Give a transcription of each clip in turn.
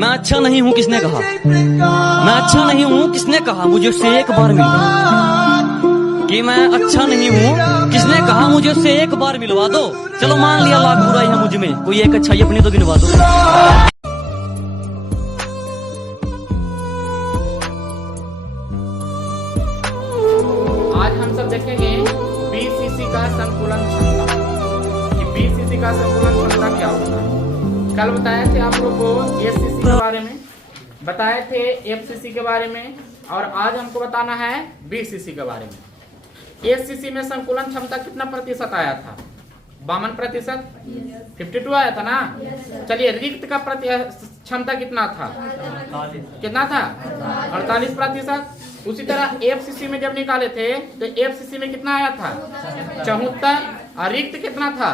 मैं अच्छा नहीं हूँ किसने कहा? मैं अच्छा नहीं हूँ किसने कहा? मुझे उससे एक बार मिलवा कि मैं अच्छा नहीं हूँ किसने कहा? मुझे उससे एक बार मिलवा दो। चलो मान लिया लाख बुराई है मुझ में, कोई एक अच्छाई अपनी तो गिनवा दो। आज हम सब देखेंगे बीसीसी का संकुलन क्षमता कि बीसीसी का संकुलन क्षमता क्या होता है। कल बताए थे आप लोग को एससीसी के बारे में, बताए थे एफसीसी के बारे में, और आज हमको बताना है बीसीसी के बारे में। एससीसी में संकुलन क्षमता कितना प्रतिशत आया था? 52%, 52 आया था ना। चलिए, रिक्त का क्षमता कितना था? कितना था? 48%। उसी तरह एफसीसी में जब निकाले थे तो एफसीसी में कितना आया था? 74। और रिक्त कितना था?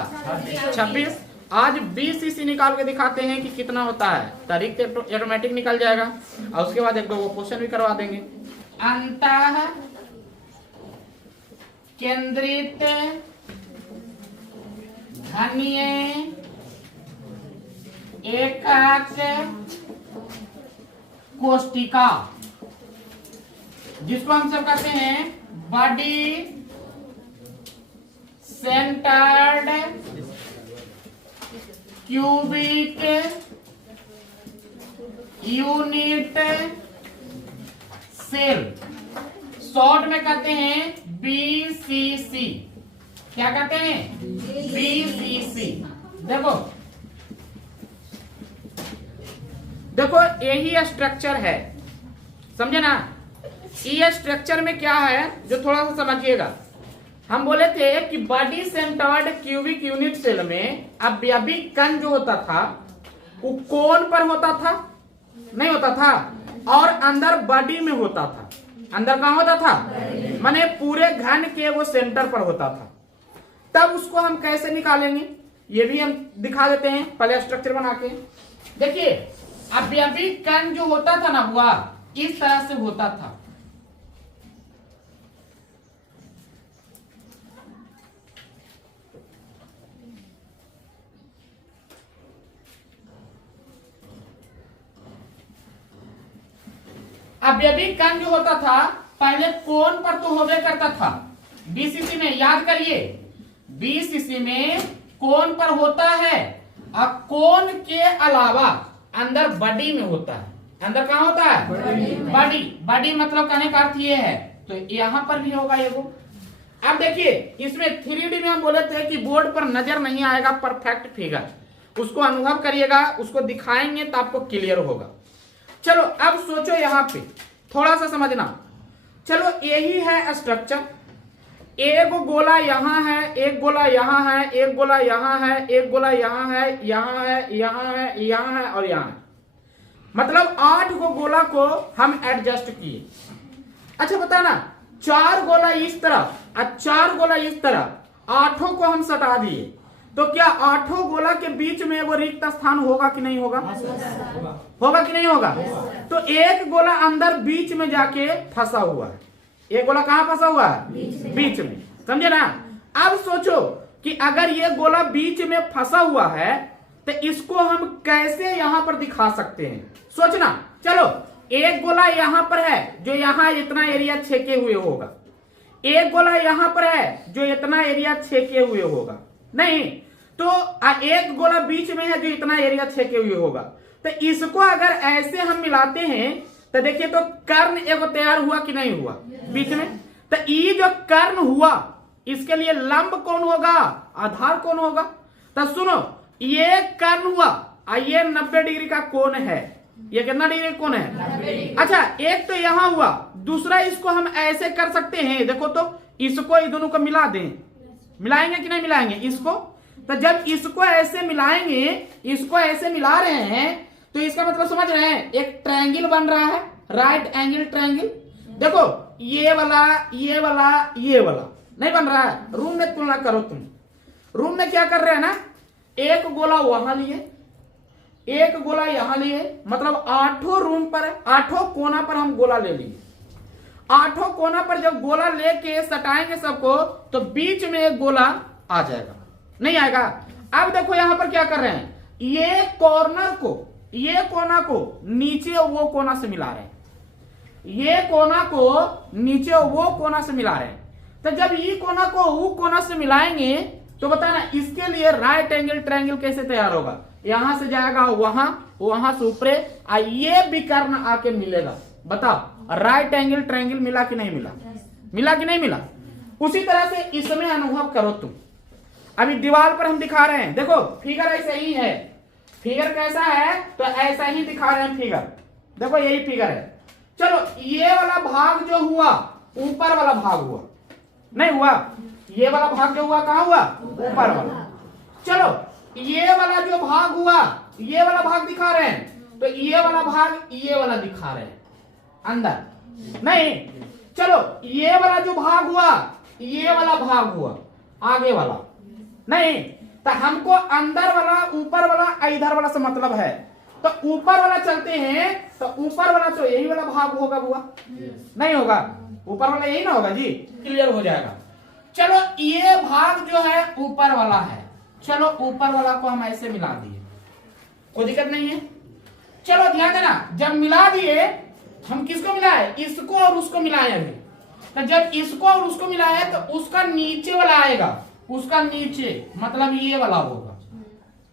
26। आज बीसीसी निकाल के दिखाते हैं कि कितना होता है। तो रिक्त ऑटोमेटिक निकल जाएगा और उसके बाद एक दो क्वेश्चन भी करवा देंगे। अंतः केंद्रित घनीय एकक कोष्टिका, जिसको हम सब कहते हैं body centred cubic unit cell, short में कहते हैं बीसीसी। क्या कहते हैं? बीसीसी। देखो देखो, यही स्ट्रक्चर है, समझे ना। ये स्ट्रक्चर में क्या है जो थोड़ा सा समझिएगा। हम बोले थे कि body centred cubic unit cell में अवयविक कण जो होता था वो कोण पर होता था, नहीं होता था, और अंदर बॉडी में होता था। अंदर कहां होता था? माने पूरे घन के वो सेंटर पर होता था। तब उसको हम कैसे निकालेंगे ये भी हम दिखा देते हैं, पहले स्ट्रक्चर बना के। देखिए, अवयविक कण जो होता था ना, हुआ इस तरह से होता था। अवयविक कण जो होता था पहले कोण पर तो होवे करता था। बीसीसी में याद करिए, बीसीसी में कोण पर होता है और कोण के अलावा अंदर बॉडी में होता है। अंदर कहां होता है? बॉडी। बॉडी मतलब कहने का अर्थ ये है, तो यहां पर भी होगा ये वो। अब देखिए, इसमें 3D में हम बोले थे कि बोर्ड पर नजर नहीं आएगा परफेक्ट फिगर, उसको अनुभव करिएगा, उसको दिखाएंगे तो आपको क्लियर होगा। चलो अब सोचो, यहां पे थोड़ा सा समझना। चलो, यही है स्ट्रक्चर। एक गोला यहां है, एक गोला यहां है, एक गोला यहां है, एक गोला यहां है, यहां है, यहां है, यहां है और यहां है। मतलब 8 गोला को हम एडजस्ट किए। अच्छा बता ना, 4 गोला इस तरफ और 4 गोला इस तरफ, 8 को हम सटा दिए, तो क्या 8 गोला के बीच में वो रिक्त स्थान होगा कि नहीं होगा? होगा कि नहीं होगा? तो एक गोला अंदर बीच में जाके फंसा हुआ है। एक गोला कहां फंसा हुआ है? बीच में, समझे ना। अब सोचो कि अगर ये गोला बीच में फंसा हुआ है तो इसको हम कैसे यहां पर दिखा सकते हैं? सोचना। चलो, एक गोला यहां पर है जो यहां इतना एरिया छेके हुए होगा, एक गोला यहां पर है जो इतना एरिया छेके हुए होगा, नहीं तो एक गोला बीच में है जो इतना एरिया छेके हुए होगा। तो इसको अगर ऐसे हम मिलाते हैं तो देखिए, तो कर्ण एगो तैयार हुआ कि नहीं हुआ बीच में? तो ये जो कर्ण हुआ, इसके लिए लंब कौन होगा? आधार कौन होगा? तो सुनो, ये कर्ण हुआ और ये 90 डिग्री का कोण है। ये कितना डिग्री कोण है? अच्छा, एक तो यहां हुआ, दूसरा इसको हम ऐसे कर सकते हैं। देखो तो, इसको इन दोनों को मिला दें, मिलाएंगे कि नहीं मिलाएंगे इसको? तो जब इसको ऐसे मिलाएंगे, इसको ऐसे मिला रहे हैं, तो इसका मतलब समझ रहे हैं, एक ट्रायंगल बन रहा है, राइट एंगल ट्रायंगल। देखो, ये वाला, ये वाला, ये वाला नहीं बन रहा है। रूम में तुलना करो तुम, रूम में क्या कर रहे हैं ना, एक गोला वहां लिए, एक गोला यहां लिए, मतलब 8 रूम पर, 8 कोना पर हम गोला ले लिए। 8 कोना पर जब गोला लेके सटाएंगे सबको, तो बीच में एक गोला आ जाएगा, नहीं आएगा? अब देखो यहां पर क्या कर रहे हैं, ये कॉर्नर को, ये कोना को नीचे वो कोना से मिला रहे हैं, ये कोना को नीचे वो कोना से मिला रहे हैं। तो जब ये कोना को वो कोना से मिलाएंगे तो बताना इसके लिए राइट एंगल ट्रायंगल कैसे तैयार होगा। यहां से जाएगा वहां, वहां से ऊपरे, ये विकर्ण आके मिलेगा। बताओ राइट एंगल ट्रायंगल मिला कि नहीं मिला? मिला कि नहीं मिला? उसी तरह से इसमें अनुभव करो तुम। अभी दीवार पर हम दिखा रहे हैं, देखो फिगर ऐसा ही है। फिगर कैसा है? तो ऐसा ही दिखा रहे हैं फिगर। देखो यही फिगर है। चलो ये वाला भाग जो हुआ ऊपर वाला भाग हुआ, नहीं हुआ? ये वाला भाग जो हुआ कहां हुआ? ऊपर वाला। चलो ये वाला जो भाग हुआ, ये वाला भाग दिखा रहे हैं, तो ये वाला भाग ये वाला दिखा रहे हैं अंदर, नहीं। चलो ये वाला जो भाग हुआ, ये वाला भाग हुआ आगे वाला, नहीं। तो हमको अंदर वाला ऊपर वाला इधर वाला से मतलब है, तो ऊपर वाला चलते हैं, तो ऊपर वाला तो यही वाला भाग होगा बुआ, नहीं होगा? ऊपर वाला यही ना होगा जी, क्लियर हो जाएगा। चलो ये भाग जो है ऊपर वाला है, चलो ऊपर वाला को हम ऐसे मिला दिए, कोई दिक्कत नहीं है। चलो ध्यान देना, जब मिला दिए हम किसको मिलाए? इसको और उसको मिलाए अभी। तो जब इसको और उसको मिलाए तो उसका नीचे वाला आएगा, उसका नीचे मतलब ये वाला होगा,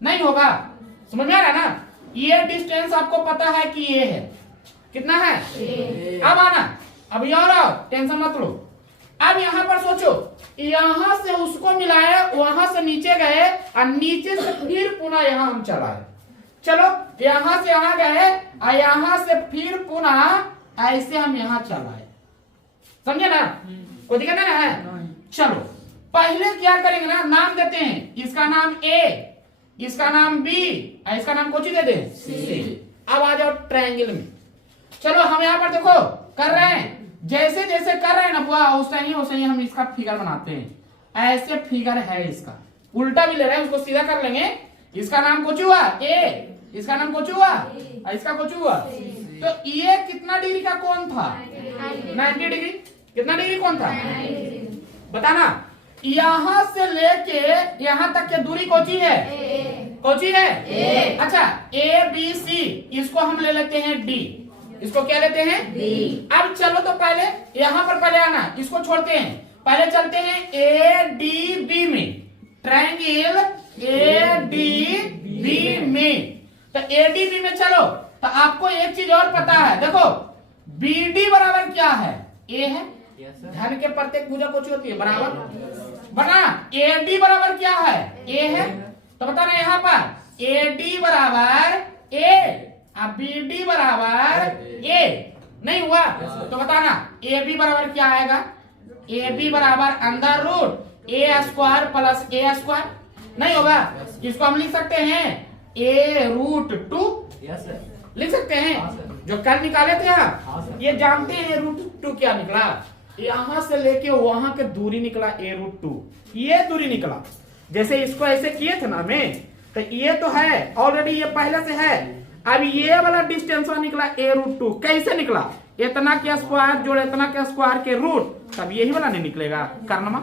नहीं होगा? समझ में आ रहा है ना? ये डिस्टेंस आपको पता है कि ये है, कितना है? अब आना, अब ये और टेंशन मत लो। अब यहां पर सोचो, यहां से उसको मिलाए, वहां से नीचे गए, और नीचे से फिर पुनः यहां हम चलाए। चलो यहां से यहां गए, और यहां से फिर पुनः ऐसे हम यहां चलाए, समझे ना? कोई दिक्कत नहीं है? चलो पहले क्या करेंगे ना, नाम देते हैं, इसका नाम ए, इसका नाम बी, इसका नाम कौन सी दे दे? सी। अब आ जाओ ट्रायंगल में। चलो हम यहाँ पर देखो कर रहे हैं, जैसे जैसे कर रहे हैं ना बुआ, वैसे ही हम इसका फिगर बनाते हैं। ऐसे फिगर है इसका, उल्टा भी ले रहे हैं, उसको सीधा कर लेंगे। इसका नाम कुछ हुआ ए, इसका नाम कुछ हुआ, इसका कुछ हुआ। तो ये कितना डिग्री का कोण था? 90 डिग्री। कितना डिग्री कोण था? बताना। यहां से लेके यहां तक की दूरी कौची है? कौची है? ए। अच्छा ए बी सी, इसको हम ले लेते हैं डी, इसको क्या लेते हैं? डी। अब चलो तो पहले यहां पर पहले आना, इसको छोड़ते हैं, पहले चलते हैं ए डी बी में, ट्रायंगल ए डी बी में। तो ए डी बी में चलो, तो आपको एक चीज और पता है, देखो बी डी बराबर क्या है? ए है। धन के प्रत्येक भुजा कौन सी होती है? बराबर। बना ए डी बराबर क्या है? ए है। तो बताना यहाँ पर ए डी बराबर ए, बी डी बराबर ए, नहीं हुआ? तो बताना ए बी बराबर क्या आएगा? ए बी बराबर अंडर रूट ए स्क्वायर प्लस ए स्क्वायर, नहीं होगा? इसको हम लिख सकते हैं ए रूट 2, लिख सकते हैं। जो कल निकाले थे आप, ये जानते हैं रूट 2 क्या निकला? यहां से लेके वहां के दूरी निकला ए रूट 2, ये दूरी निकला। जैसे इसको ऐसे किए थे ना में, तो ये तो है ऑलरेडी, ये पहले से है। अब ये वाला डिस्टेंस निकला ए रूट 2, कैसे निकला? इतना के स्क्वायर जोड़ इतना के स्क्वायर के रूट, तब यही वाला नहीं निकलेगा कर्णमा।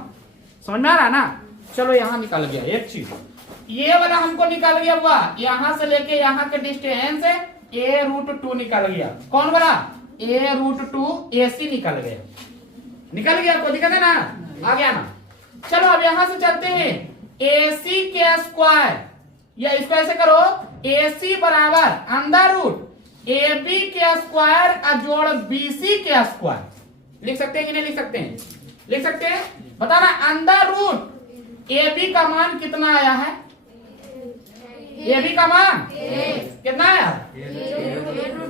समझ में आ रहा है ना? चलो यहां निकल गया एक चीज, ये वाला हमको निकल गया हुआ, यहां से लेके यहां के डिस्टेंस ए रूट 2 निकल गया। कौन वाला? ए रूट 2 AC निकल गया, निकल गया, कोई दिक्कत है ना? आ गया ना? चलो अब यहां से चलते हैं AC के स्क्वायर, या इसको ऐसे करो AC बराबर अंडर रूट AB के स्क्वायर जोड़ BC के स्क्वायर, लिख सकते हैं कि नहीं लिख सकते हैं? लिख सकते हैं। बताना अंडर रूट AB का मान कितना आया है? AB का मान कितना आया?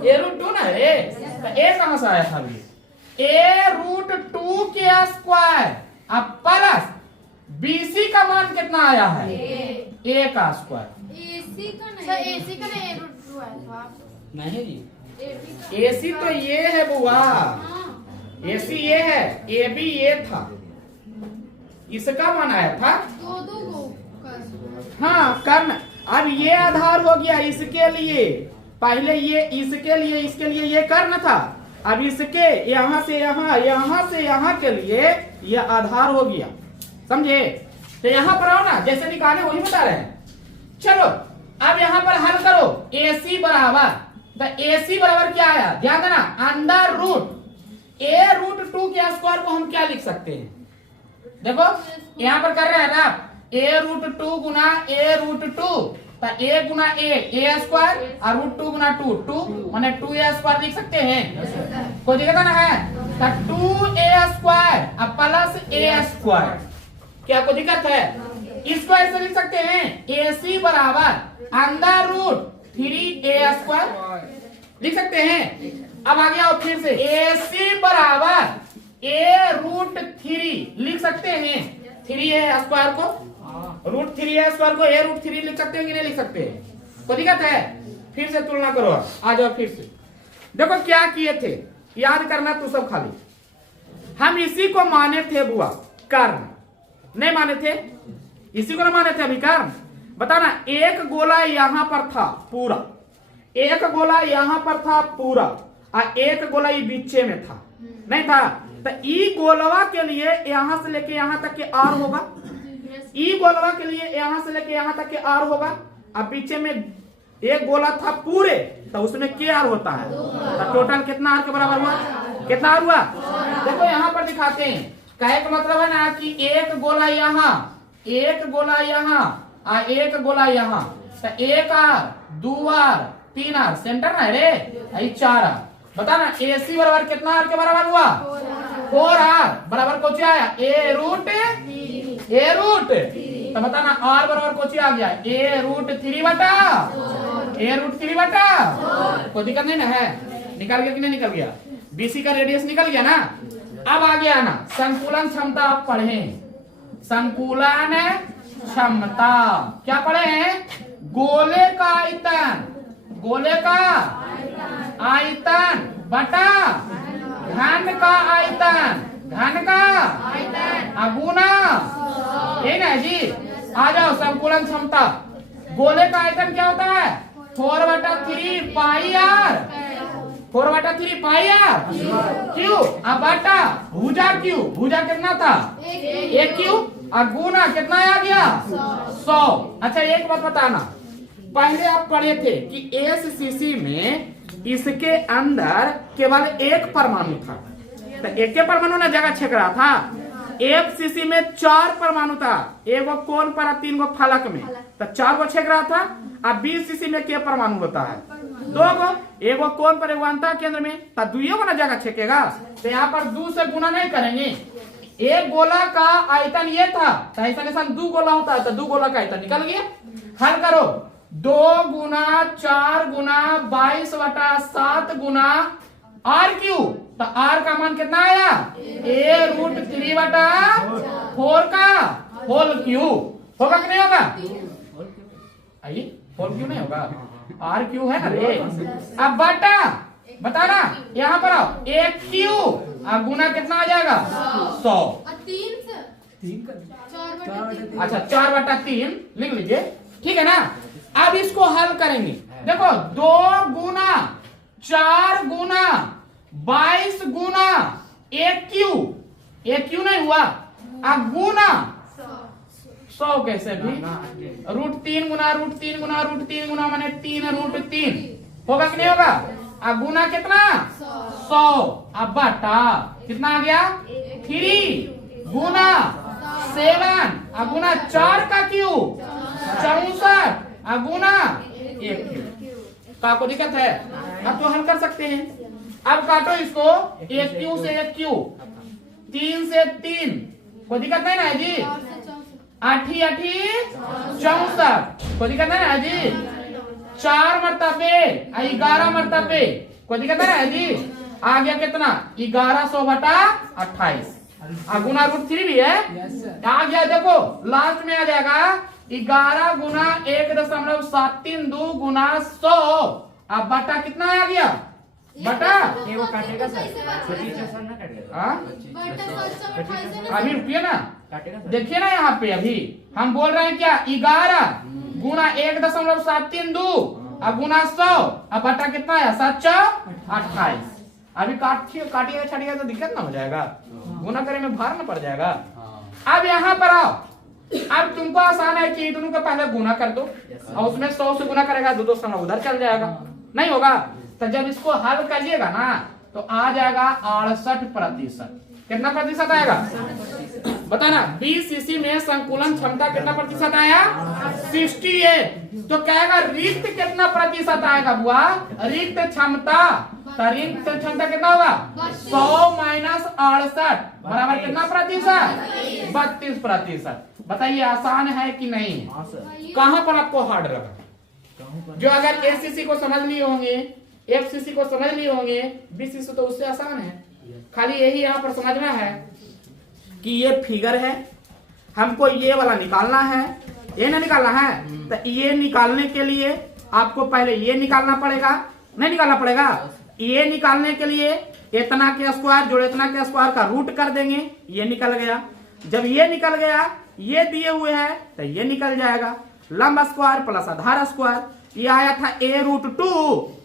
ए रूट 2 ना? ए कहां से आया था अभी? ए रूट 2 के स्क्वायर अब प्लस BC का मान कितना आया है? ए का स्क्वायर। AC का नहीं, AC का नहीं, ए रूट 2 आया था। नहीं जी, AC तो ये है बुआ, AC ये है, AB ये था, इसका मान आया था दो हाँ कर्ण। अब ये आधार हो गया इसके लिए, पहले ये इसके लिए, इसके लिए ये कर्ण था, अब इसके यहां से यहां, यहां से यहां के लिए ये आधार हो गया, समझे? तो यहां पर आओ ना, जैसे निकाले वही बता रहे हैं। चलो अब यहां पर हल करो AC बराबर, तो AC बराबर क्या आया ध्यान देना, अंडर रूट A रूट 2 के स्क्वायर को हम क्या लिख सकते हैं, देखो यहां पर कर रहे हैं ना आप, A रूट 2 गुना A रूट 2, तो A गुना A स्क्वायर और रूट 2 गुना 2 माने 2A स्क्वायर लिख सकते हैं, कोई दिक्कत ना है, तो 2A स्क्वायर अब प्लस A स्क्वायर, क्या कोई दिक्कत है, इसको ऐसे लिख सकते हैं AC बराबर अंडर रूट 3A स्क्वायर लिख सकते हैं। अब आ गया फिर से AC बराबर A रूट 3 लिख सकते हैं, 3A स्क्वायर को रूट 3A स्क्वायर को A रूट 3 लिख सकते हैं कि नहीं लिख सकते, कोई दिक्कत है, फिर से तुलना करो, आ जाओ फिर से, देखो क्या किए थे, याद करना तू सब खाली, हम इसी को माने थे बुआ कर्म, नहीं माने थे, इसी को ना माने थे अभी कर्म, बताना एक गोला यहां पर था पूरा, एक गोला यहां पर था पूरा और एक गोला ये बीचे में था, नहीं था, तो ई गोलवा के लिए यहां से लेके यहां तक के आर होगा, ई गोलवा के लिए यहां से लेके यहां तक के आर होगा, अब पीछे में एक गोला था पूरे, तो उसमें के आर होता है, तो टोटल कितना आर के बराबर हुआ, कितना आर हुआ, देखो यहां पर दिखाते हैं, कहे का मतलब है ना कि एक गोला यहाँ, एक गोला यहाँ और एक गोला यहाँ, तो एक आर, दो आर, तीन आर, सेंटर ना रे, आई 4 आर, बता ना AC बराबर कितना आर के बराबर हुआ, 4 आर बराबर कोची आया A रूट, तो बता ना R बराबर कोची आ गया A रूट 3 बटा, A रूट 3 बटा, कोई दिक्कत नहीं ना है, निकल गया कि नहीं निकल गया, BC का रेडियस निकल गया ना। अब आ गया ना संकुलन क्षमता, आप पढ़े संकुलन क्षमता, क्या पढ़े हैं, गोले का आयतन, गोले का आयतन बटा घन का आयतन, घन का अगुना, ये ना जी, आ जाओ संकुलन क्षमता, गोले का आयतन क्या होता है 4/3 पाई आर, 4/3 पाई आर क्यू, अब बटा भुजा क्यू, भुजा कितना था 1 क्यू, और गुना कितना आ गया 100। अच्छा एक बात बताना, पहले आप पढ़े थे कि SCC में इसके अंदर केवल एक परमाणु था, तो एक के परमाणु ने जगह छेक रहा था, FCC में 4 परमाणु था, एक वो कोण पर 3 गो फलक में, तो 4 को छेक रहा था, अब BCC में क्या परमाणु होता है 2 गो, एक वो कोण पर एक अंतः केंद्र में, तो 2 को ना जगह छेकेगा, तो यहाँ पर 2 से गुना नहीं करेंगे, एक गोला का आयतन ये था, तो ऐसा ऐसा 2 गोला होता है, तो 2 गोला का आयतन निकल गया, हल करो 2 गुना 4 गुना 22/7 गुना आर क्यू, तो आर का मान कितना आया A रूट 3/4 का होल क्यू, होगा कि नहीं होगा, आइए होल क्यू नहीं होगा, आर क्यू है ना रे, अब बटा बताना यहाँ पर आओ 1 क्यू, अब गुना कितना आ जाएगा 100, 3 अच्छा 4/3 लिख लीजिए, ठीक है ना। अब इसको हल करेंगे, देखो 2 गुना 4 गुना 22 गुना 1 क्यू नहीं हुआ, अब गुना 100 कैसे भी, √3 गुना √3 गुना √3 गुना माने 3√3 होगा कि नहीं होगा, अब गुना कितना 100, अब बटा कितना आ गया 3 गुना 7, अब गुना 4 का क्यू 64, अब गुना 1 क्यू, का कोई दिक्कत है, अब तो हल कर सकते हैं, अब काटो इसको 1 क्यू से 1 क्यू, 3 से 3, कोई दिक्कत नहीं ना जी, 8 64, कोई दिक्कत नहीं ना जी, 4 मरतबे 11 मरतबे, कोई दिक्कत है जी, आ गया कितना 1100/28, गुना √3 भी है, आ गया देखो लास्ट में आ जाएगा 11 गुना 1.732 गुना 100, अब बटा कितना आ गया, बटा वो काटेगा सर, अभी रुकिए ना, देखिए ना यहाँ पे अभी हम बोल रहे हैं क्या 11 गुना 1.732 अब गुना 100, अब बटा कितना है 728, अभी काटिएगा छाटिएगा तो दिक्कत ना हो जाएगा, गुना करे में भार ना पड़ जाएगा। अब यहाँ पर आओ अब तुमको आसान है कि दोनों का पहले गुना कर दो और उसमें 100 से गुना करेगा 2 समय उधर चल जाएगा, नहीं होगा। तो जब इसको हल करिएगा ना तो आ जाएगा 68%। कितना प्रतिशत आएगा बताना। 20 सीसी में संकुलन क्षमता कितना प्रतिशत आया 68। तो कहेगा रिक्त कितना प्रतिशत आएगा बुआ, रिक्त क्षमता। तो रिक्त क्षमता कितना होगा 100 माइनस 68 बराबर कितना प्रतिशत 32%। बताइए आसान है कि नहीं, कहां पर आपको हार्ड लगा। जो अगर एसीसी को समझ लिए होंगे, एफसीसी को समझ लिए होंगे, बीसीसी तो उससे आसान है। खाली यही यहां पर समझना है कि ये फिगर है, हमको ये वाला निकालना है, ये ना निकालना है। तो ये निकालने के लिए आपको पहले ये निकालना पड़ेगा, नहीं निकालना पड़ेगा। ये निकालने के लिए इतना के स्क्वायर जोड़े इतना के स्क्वायर का रूट कर देंगे, ये निकल गया। जब ये निकल गया, ये दिए हुए है तो ये निकल जाएगा। लंब स्क्वायर प्लस आधार स्क्वायर, ये आया था a√2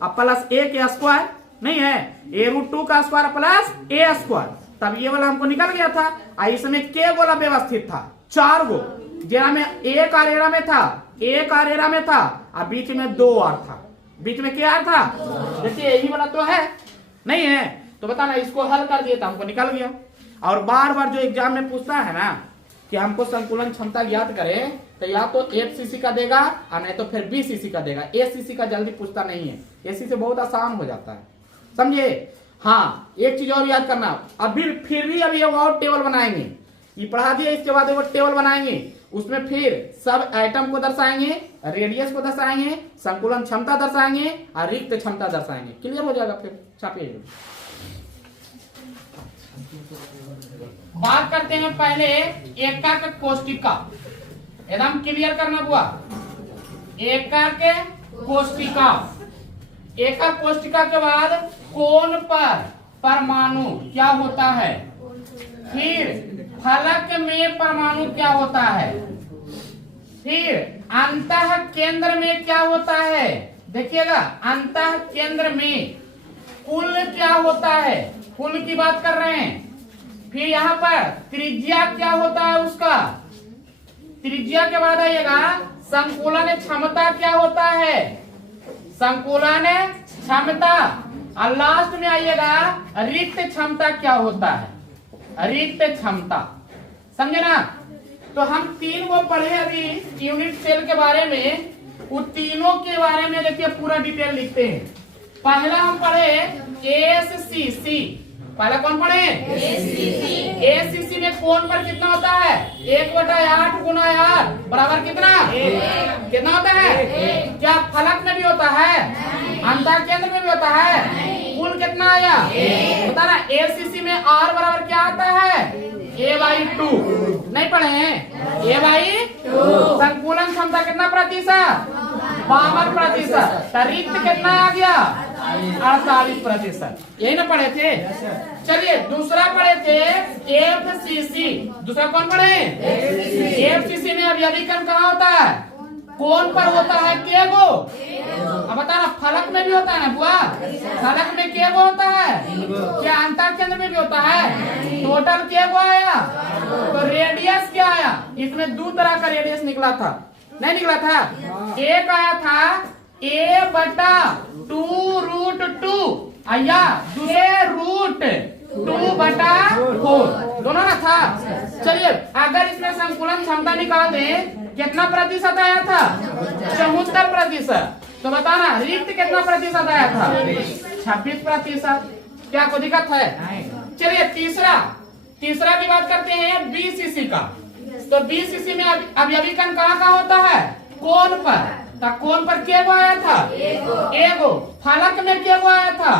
और प्लस a के स्क्वायर, नहीं है a√2 का स्क्वायर प्लस a स्क्वायर। तब ये वाला हमको निकल गया था। और इसमें के गोला व्यवस्थित था 4 गो, जेरा में एक आरेरा में था, एक आरेरा में था और बीच में 2 आर था। बीच में क्या आर था देखिए, यही वाला तो है, नहीं है। तो बताना इसको हल कर दिए तो हमको निकल गया। और बार बार जो एग्जाम में पूछता है ना कि हमको संकुलन क्षमता ज्ञात करें, तो या तो एफसीसी का देगा और नहीं तो फिर बीसीसी का देगा। एसीसी का जल्दी पूछता नहीं है, एसीसी बहुत आसान हो जाता है, समझे। हाँ एक चीज और याद करना, फिर भी अभी और टेबल बनाएंगे, ये पढ़ा दिया, इसके बाद वो टेबल बनाएंगे। उसमें फिर सब एटम को दर्शाएंगे, रेडियस को दर्शाएंगे, संकुलन क्षमता दर्शाएंगे और रिक्त क्षमता दर्शाएंगे। क्लियर हो जाएगा। फिर छापिए। बात करते हैं पहले एकक कोष्टिका, एकदम क्लियर करना हुआ। एकक कोष्टिका, एकक कोष्टिका के बाद कोण पर परमाणु क्या होता है, फिर फलक में परमाणु क्या होता है, फिर अंतः केंद्र में क्या होता है। देखिएगा अंतः केंद्र में कुल क्या होता है, कुल की बात कर रहे हैं। फिर यहाँ पर त्रिज्या क्या होता है उसका, त्रिज्या के बाद आइएगा संकुलन क्षमता क्या होता है, संकुलन क्षमता। और लास्ट में आइएगा रिक्त क्षमता क्या होता है, रिक्त क्षमता। समझे ना। तो हम 3 को पढ़े अभी यूनिट सेल के बारे में, उन तीनों के बारे में देखिए पूरा डिटेल लिखते हैं। पहला हम पढ़े एसीसी, पहला कौन पढ़े एसीसी में कोण पर कितना होता है 1/8 गुना 8 बराबर कितना कितना होता है। क्या फलक में भी होता है, अंतः केंद्र में भी होता है। कुल कितना आया बता ना। एसीसी में आर बराबर क्या आता है a/2, नहीं पढ़े हैं a/2। संकुलन क्षमता कितना प्रतिशत 52%। रिक्त कितना आ गया 48%। यही ना पढ़े थे। चलिए दूसरा पढ़े थे एफसीसी। दूसरा कौन पढ़े एफसीसी में अब अभिकर्ण कहाँ होता है, कोण पर होता है के गो। अब बताना फलक में भी होता है ना बुआ, फलक में के गो होता है, क्या अंतः केंद्र में भी होता है। टोटल के गो आया, तो रेडियस क्या आया, इसमें 2 तरह का रेडियस निकला था, नहीं निकला था। एक आया था a/2√2 या a√2/4 दोनों ना था। चलिए अगर इसमें संकुलन क्षमता निकाल दें कितना प्रतिशत आया था 74%। तो बताना रिक्त कितना प्रतिशत आया था 26%। क्या कोई दिक्कत है। चलिए तीसरा भी बात करते हैं बीसीसी का। तो बीसीसी में अभिकर्ण कहाँ होता है, कोण पर। तो कोण पर क्या आया था एगो, फलक में क्या आया था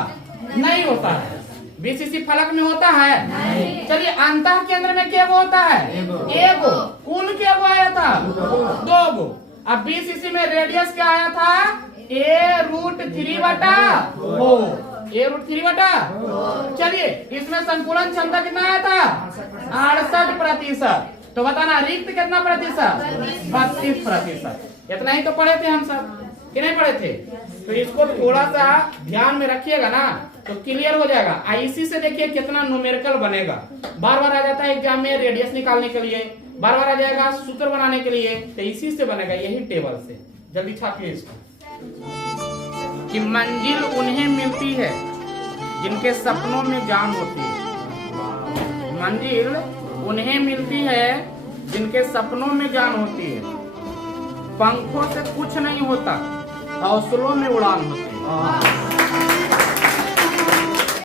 नहीं होता है। बीसीसी फलक में होता है। चलिए अंतः केंद्र में क्या होता है एगो, कुल क्या आया था 2 गो। अब बीसीसी में रेडियस क्या आया था a√3/4, a√3/4। चलिए इसमें संकुलन क्षमता कितना आया था 68%। तो बताना रिक्त कितना प्रतिशत 32%। इतना ही तो पढ़े थे हम सब कि नहीं पढ़े थे। तो इसको थोड़ा सा ध्यान में रखिएगा ना तो क्लियर हो जाएगा। इसी से देखिए कितना न्यूमेरिकल बनेगा। बार बार आ जाता है एग्जाम में रेडियस निकालने के लिए, बार बार आ जाएगा सूत्र बनाने के लिए, तो इसी से बनेगा, यही टेबल से। जल्दी छापिए इसको कि मंजिल उन्हें मिलती है जिनके सपनों में जान होती है। मंजिल उन्हें मिलती है जिनके सपनों में जान होती है। पंखों से कुछ नहीं होता, हौसलों में उड़ान होती है।